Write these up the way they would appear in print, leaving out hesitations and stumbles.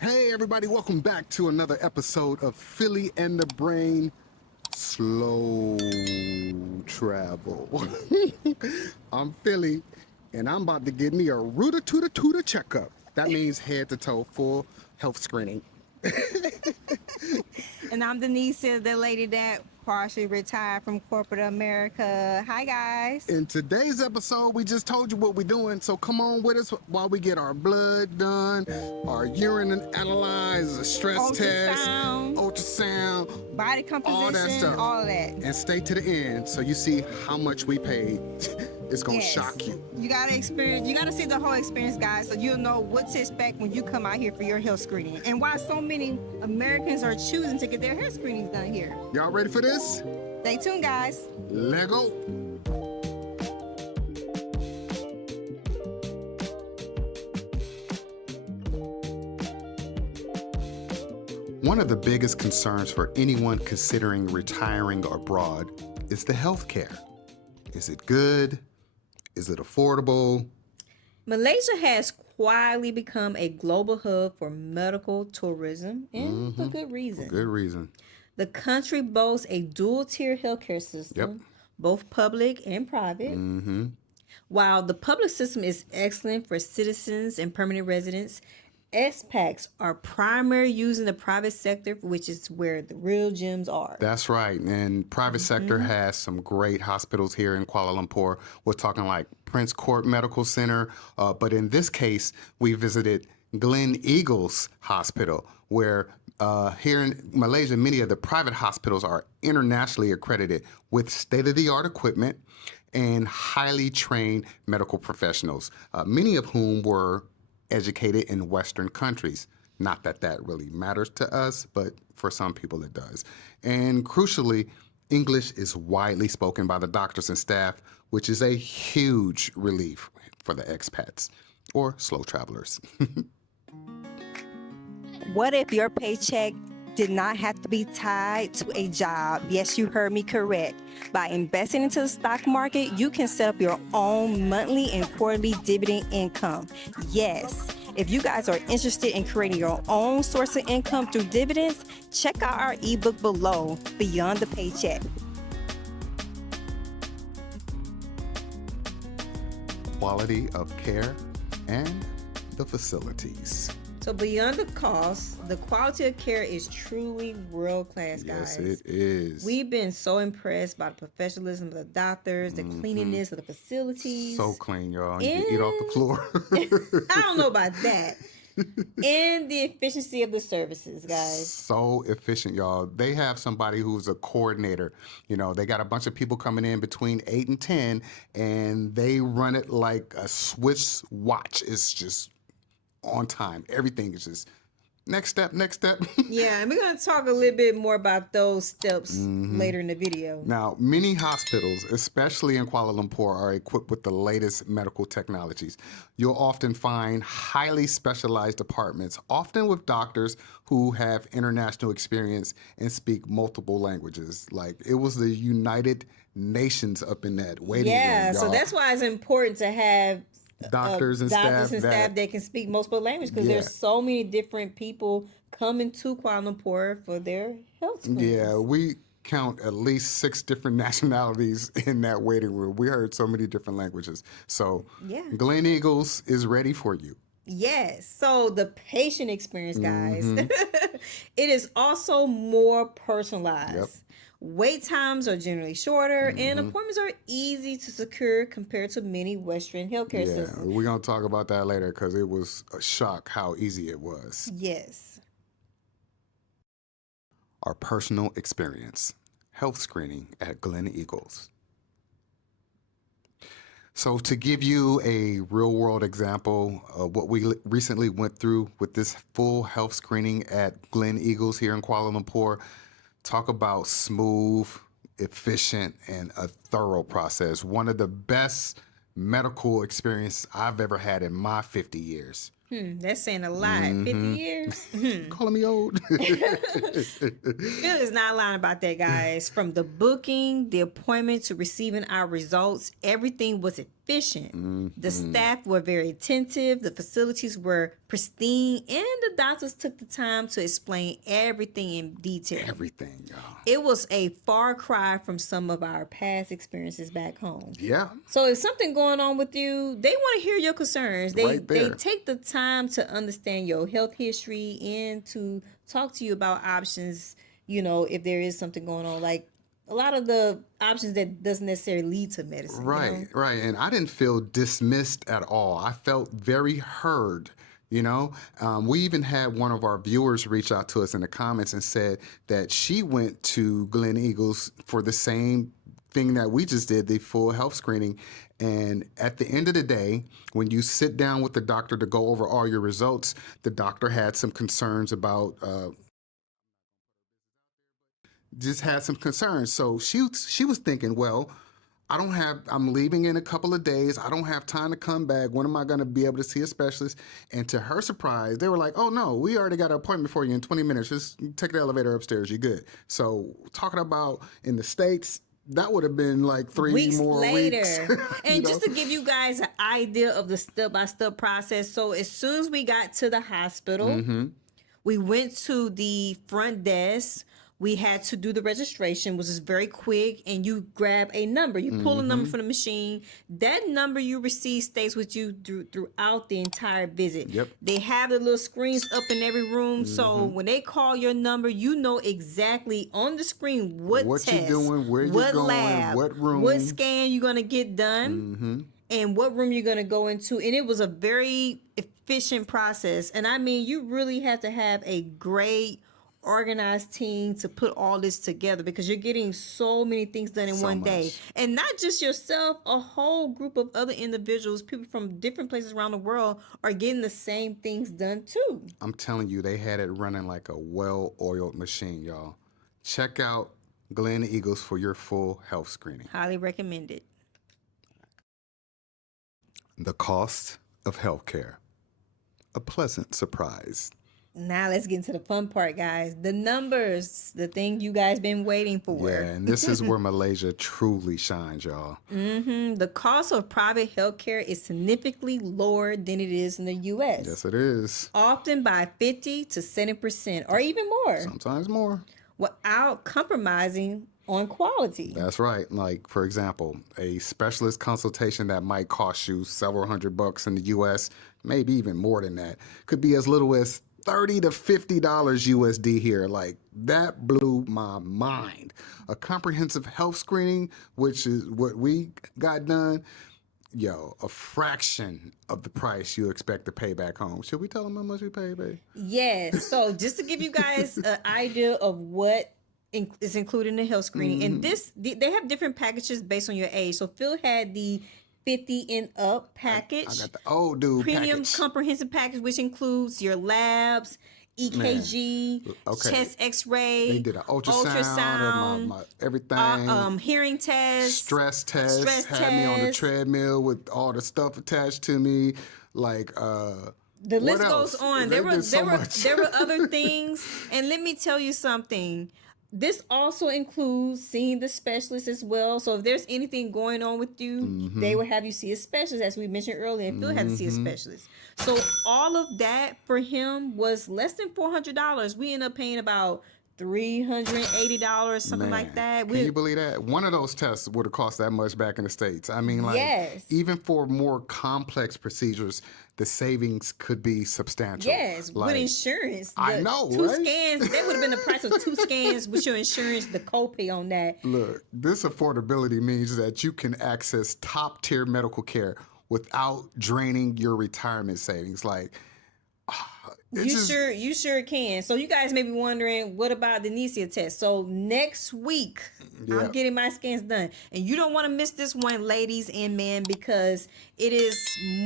Hey everybody, welcome back to another episode of Philly and the Brain Slow Travel. I'm Philly, and I'm about to get me a rooter-tooter-tooter checkup. That means head to toe full health screening. And I'm Denise, the lady that partially retired from corporate America. Hi, guys. In today's episode, we just told you what we're doing, so come on with us while we get our blood done, our urine analyzed, a stress test, ultrasound, body composition, all that stuff. all of that. And stay to the end so you see how much we paid. It's gonna shock you. You gotta experience, you gotta see the whole experience, guys, so you'll know what to expect when you come out here for your health screening and why so many Americans are choosing to get their health screenings done here. Y'all ready for this? Stay tuned, guys. Let go. One of the biggest concerns for anyone considering retiring abroad is the health care. Is it good? Is it affordable? Malaysia has quietly become a global hub for medical tourism, and for good reason. For good reason. The country boasts a dual-tier healthcare system, both public and private. While the public system is excellent for citizens and permanent residents, expats are primarily using the private sector, which is where the real gems are. That's right. And private sector has some great hospitals here in Kuala Lumpur. We're talking like Prince Court Medical Center. But in this case, we visited Glen Eagles Hospital, where here in Malaysia, many of the private hospitals are internationally accredited with state-of-the-art equipment and highly trained medical professionals, many of whom were educated in Western countries. Not that that really matters to us, but for some people it does. And crucially, English is widely spoken by the doctors and staff, which is a huge relief for the expats or slow travelers. What if your paycheck did not have to be tied to a job? Yes, you heard me correct. By investing into the stock market, you can set up your own monthly and quarterly dividend income. Yes. If you guys are interested in creating your own source of income through dividends, check out our ebook below, Beyond the Paycheck. Quality of care and the facilities. So beyond the cost, the quality of care is truly world-class, guys. Yes, it is. We've been so impressed by the professionalism of the doctors, the cleanliness of the facilities. So clean, y'all. You can eat off the floor. I don't know about that. And the efficiency of the services, guys. So efficient, y'all. They have somebody who's a coordinator. You know, they got a bunch of people coming in between 8 and 10, and they run it like a Swiss watch. It's just on time. Everything is just next step, next step. Yeah, and we're going to talk a little bit more about those steps later in the video. Now, many hospitals, especially in Kuala Lumpur, are equipped with the latest medical technologies. You'll often find highly specialized departments, often with doctors who have international experience and speak multiple languages. Like, it was the United Nations up in that waiting room, Yeah, so y'all. that's why it's important to have doctors and staff that can speak multiple languages, because there's so many different people coming to Kuala Lumpur for their health screenings. Yeah, we count at least 6 different nationalities in that waiting room. We heard so many different languages. So Glen Eagles is ready for you. Yes. So the patient experience, guys, it is also more personalized. Yep. Wait times are generally shorter, and appointments are easy to secure compared to many Western healthcare systems. We're going to talk about that later because it was a shock how easy it was. Yes. Our personal experience, health screening at Glen Eagles. So to give you a real world example of what we recently went through with this full health screening at Glen Eagles here in Kuala Lumpur, talk about smooth, efficient, and a thorough process. One of the best medical experiences I've ever had in my 50 years. That's saying a lot. 50 years. Calling me old. Phil is not lying about that, guys. From the booking, the appointment, to receiving our results, everything was efficient efficient. The staff were very attentive. The facilities were pristine, and the doctors took the time to explain everything in detail. Everything, y'all. It was a far cry from some of our past experiences back home. Yeah. So if something going on with you, they want to hear your concerns. They Right there. they take the time to understand your health history and to talk to you about options, if there is something going on, like a lot of the options that doesn't necessarily lead to medicine. Right, right. And I didn't feel dismissed at all. I felt very heard. We even had one of our viewers reach out to us in the comments and said that she went to Glen Eagles for the same thing that we just did, the full health screening. And at the end of the day, when you sit down with the doctor to go over all your results, the doctor had some concerns about So she was thinking, well, I'm leaving in a couple of days. I don't have time to come back. When am I going to be able to see a specialist? And to her surprise, they were like, oh, no, we already got an appointment for you in 20 minutes. Just take the elevator upstairs. You're good. So talking about in the States, that would have been like 3 weeks more later. weeks. And just to give you guys an idea of the step-by-step process. So as soon as we got to the hospital, we went to the front desk. We had to do the registration, which is very quick, and you grab a number. You pull a number from the machine. That number you receive stays with you throughout the entire visit. Yep. They have the little screens up in every room, so when they call your number, you know exactly on the screen what test, you're doing, where you're what going, lab, what room, what scan you're going to get done, and what room you're going to go into. And it was a very efficient process. And I mean, you really have to have a great organized team to put all this together, because you're getting so many things done in one day, and not just yourself. A whole group of other individuals, people from different places around the world, are getting the same things done too. I'm telling you, they had it running like a well-oiled machine, y'all. Check out Glen Eagles for your full health screening. Highly recommended. The cost of healthcare. A pleasant surprise. Now let's get into the fun part, guys. The numbers, the thing you guys been waiting for. Yeah, and this is where Malaysia truly shines, y'all. The cost of private healthcare is significantly lower than it is in the U.S. Yes, it is. Often by 50 to 70%, or even more. Sometimes more. Without compromising on quality. That's right. Like, for example, a specialist consultation that might cost you several $100 in the U.S., maybe even more than that, could be as little as $30 to $50 USD here. Like, that blew my mind. A comprehensive health screening, which is what we got done, a fraction of the price you expect to pay back home. Should we tell them how much we pay, babe? Yes. So just to give you guys an idea of what is included in the health screening, and they have different packages based on your age. So Phil had the 50 and up package. I got the old dude premium package. Comprehensive package, which includes your EKG, chest X-ray. They did an ultrasound. My everything. Hearing test, stress test. Had me on the treadmill with all the stuff attached to me. Like, the list goes on. There were other things, and let me tell you something. This also includes seeing the specialist as well. So if there's anything going on with you, they will have you see a specialist, as we mentioned earlier, and Phil had to see a specialist. So all of that for him was less than $400. We ended up paying about $380, something like that. Can you believe that? One of those tests would have cost that much back in the States. I mean, like, yes. Even for more complex procedures, the savings could be substantial. Yes, like, with insurance. I know, two right? scans, that would have been the price of 2 scans with your insurance, the copay on that. Look, this affordability means that you can access top-tier medical care without draining your retirement savings. Like, you sure can. So you guys may be wondering, what about the Nesia test? So next week, I'm getting my scans done. And you don't want to miss this one, ladies and men, because it is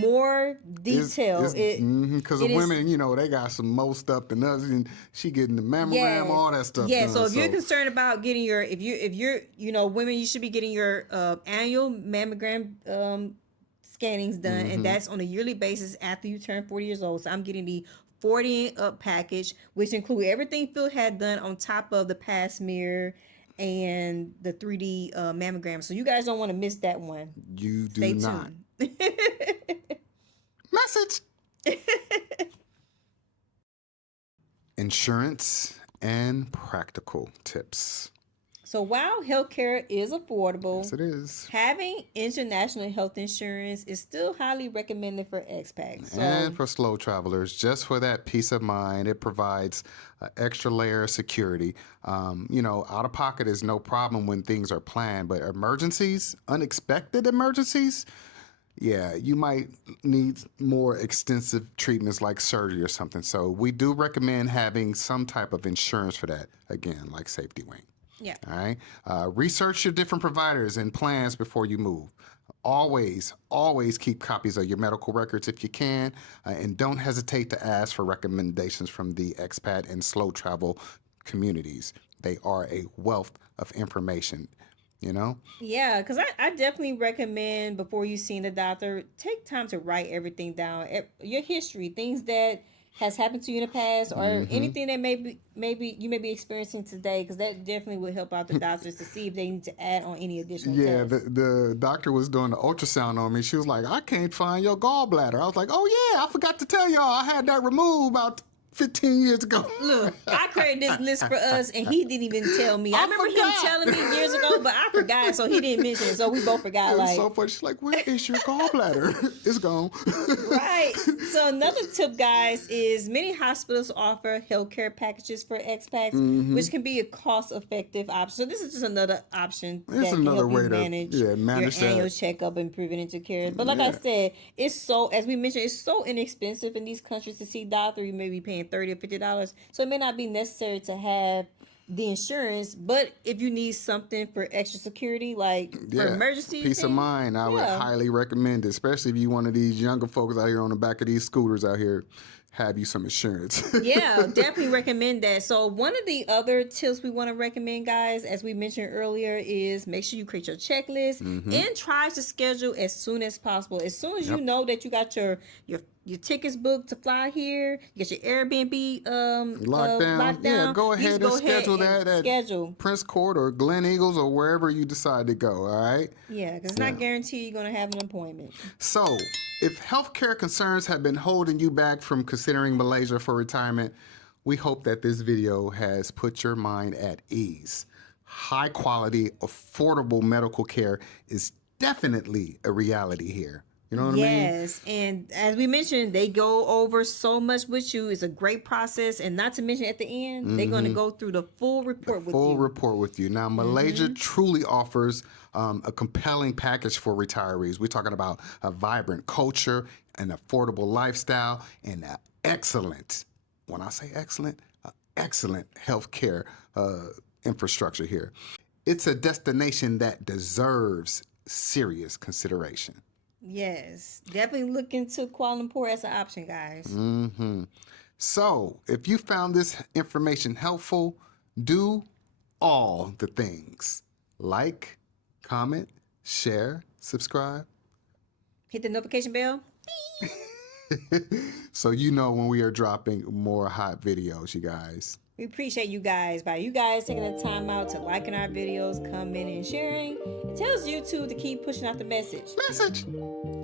more detailed. Because the women, they got some more stuff than us, and she getting the mammogram, all that stuff. Yeah, so if you're concerned about getting your, if you're, women, you should be getting your annual mammogram scannings done, and that's on a yearly basis after you turn 40 years old. So I'm getting the 40 and up package, which include everything Phil had done on top of the pap smear and the 3D mammogram. So you guys don't want to miss that one. You do Stay not. tuned. Message. Insurance and practical tips. So while healthcare is affordable, Yes, it is. having international health insurance is still highly recommended for expats. So, And for slow travelers, just for that peace of mind, it provides an extra layer of security. Out of pocket is no problem when things are planned, but emergencies, unexpected emergencies, yeah, you might need more extensive treatments like surgery or something. So we do recommend having some type of insurance for that, again, like Safety Wing. yeah. All right. Research your different providers and plans before you move. Always keep copies of your medical records if you can, and don't hesitate to ask for recommendations from the expat and slow travel communities. They are a wealth of information, Yeah, because I definitely recommend before you see the doctor, take time to write everything down. Your history, things that has happened to you in the past, or anything that maybe you may be experiencing today, because that definitely would help out the doctors to see if they need to add on any additional Yeah, tests. the doctor was doing the ultrasound on me. She was like, I can't find your gallbladder. I was like, oh, yeah, I forgot to tell y'all I had that removed about 15 years ago. Look, I created this list for us, and he didn't even tell me. I remember forgot. him telling me years ago, but I forgot, so he didn't mention it. So we both forgot. It was Like, so funny. She's like, where is your gallbladder? It's gone. right. So another tip, guys, is many hospitals offer healthcare packages for expats, which can be a cost-effective option. So this is just another option that can another help way you to, your manage that. annual checkup and preventative care. But like I said, it's so, as we mentioned, it's so inexpensive in these countries to see doctor. You may be paying $30 or $50, so it may not be necessary to have the insurance, but if you need something for extra security, like for emergency, peace of mind, I would highly recommend it, especially if you one of these younger folks out here on the back of these scooters out here, have you some insurance. Yeah, definitely recommend that. So one of the other tips we want to recommend, guys, as we mentioned earlier, is make sure you create your checklist and try to schedule as soon as possible. As soon as you know that you got your tickets booked to fly here, you get your Airbnb Locked down. Yeah, go ahead and schedule that at schedule. Prince Court or Glen Eagles or wherever you decide to go, all right? Yeah, because it's not guaranteed you're going to have an appointment. So, if healthcare concerns have been holding you back from considering Malaysia for retirement, we hope that this video has put your mind at ease. High quality, affordable medical care is definitely a reality here. You know what I mean? Yes, and as we mentioned, they go over so much with you. It's a great process, and not to mention at the end, they're going to go through the full report with you. Full report with you. Now, Malaysia truly offers a compelling package for retirees. We're talking about a vibrant culture, an affordable lifestyle, and an excellent, when I say excellent, excellent healthcare infrastructure here. It's a destination that deserves serious consideration. Yes, definitely look into Kuala Lumpur as an option, guys. So, if you found this information helpful, do all the things. Like, comment, share, subscribe. Hit the notification bell. So you know when we are dropping more hot videos, you guys. We appreciate you guys. By you guys taking the time out to liking our videos, commenting, and sharing, it tells YouTube to keep pushing out the message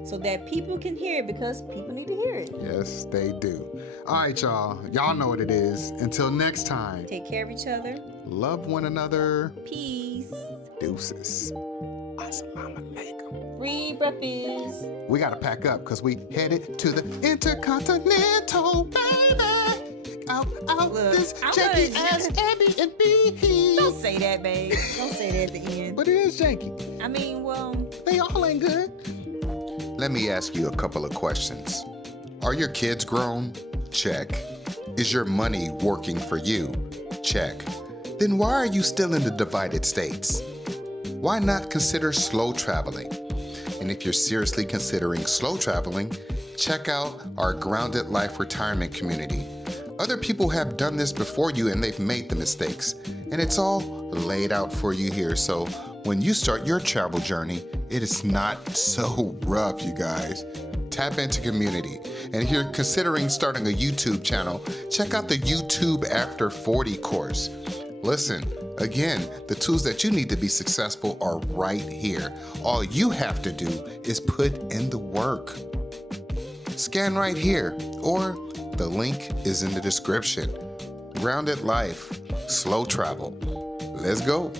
so that people can hear it, because people need to hear it. Yes, they do. All right, y'all. Y'all know what it is. Until next time. Take care of each other. Love one another. Peace. Deuces. Assalamu alaikum. Free breakfast. We got to pack up because we headed to the Intercontinental, baby. Out Look, this I'm janky gonna- ass Airbnb. Don't say that, babe. Don't say that at the end. But it is janky. I mean, well, They all ain't good. Let me ask you a couple of questions. Are your kids grown? Check. Is your money working for you? Check. Then why are you still in the divided states? Why not consider slow traveling? And if you're seriously considering slow traveling, check out our Grounded Life Retirement community. Other people have done this before you and they've made the mistakes. And it's all laid out for you here. So when you start your travel journey, it is not so rough, you guys. Tap into community. And if you're considering starting a YouTube channel, check out the YouTube After 40 course. Listen, again, the tools that you need to be successful are right here. All you have to do is put in the work. Scan right here, or the link is in the description. Grounded life, slow travel. Let's go.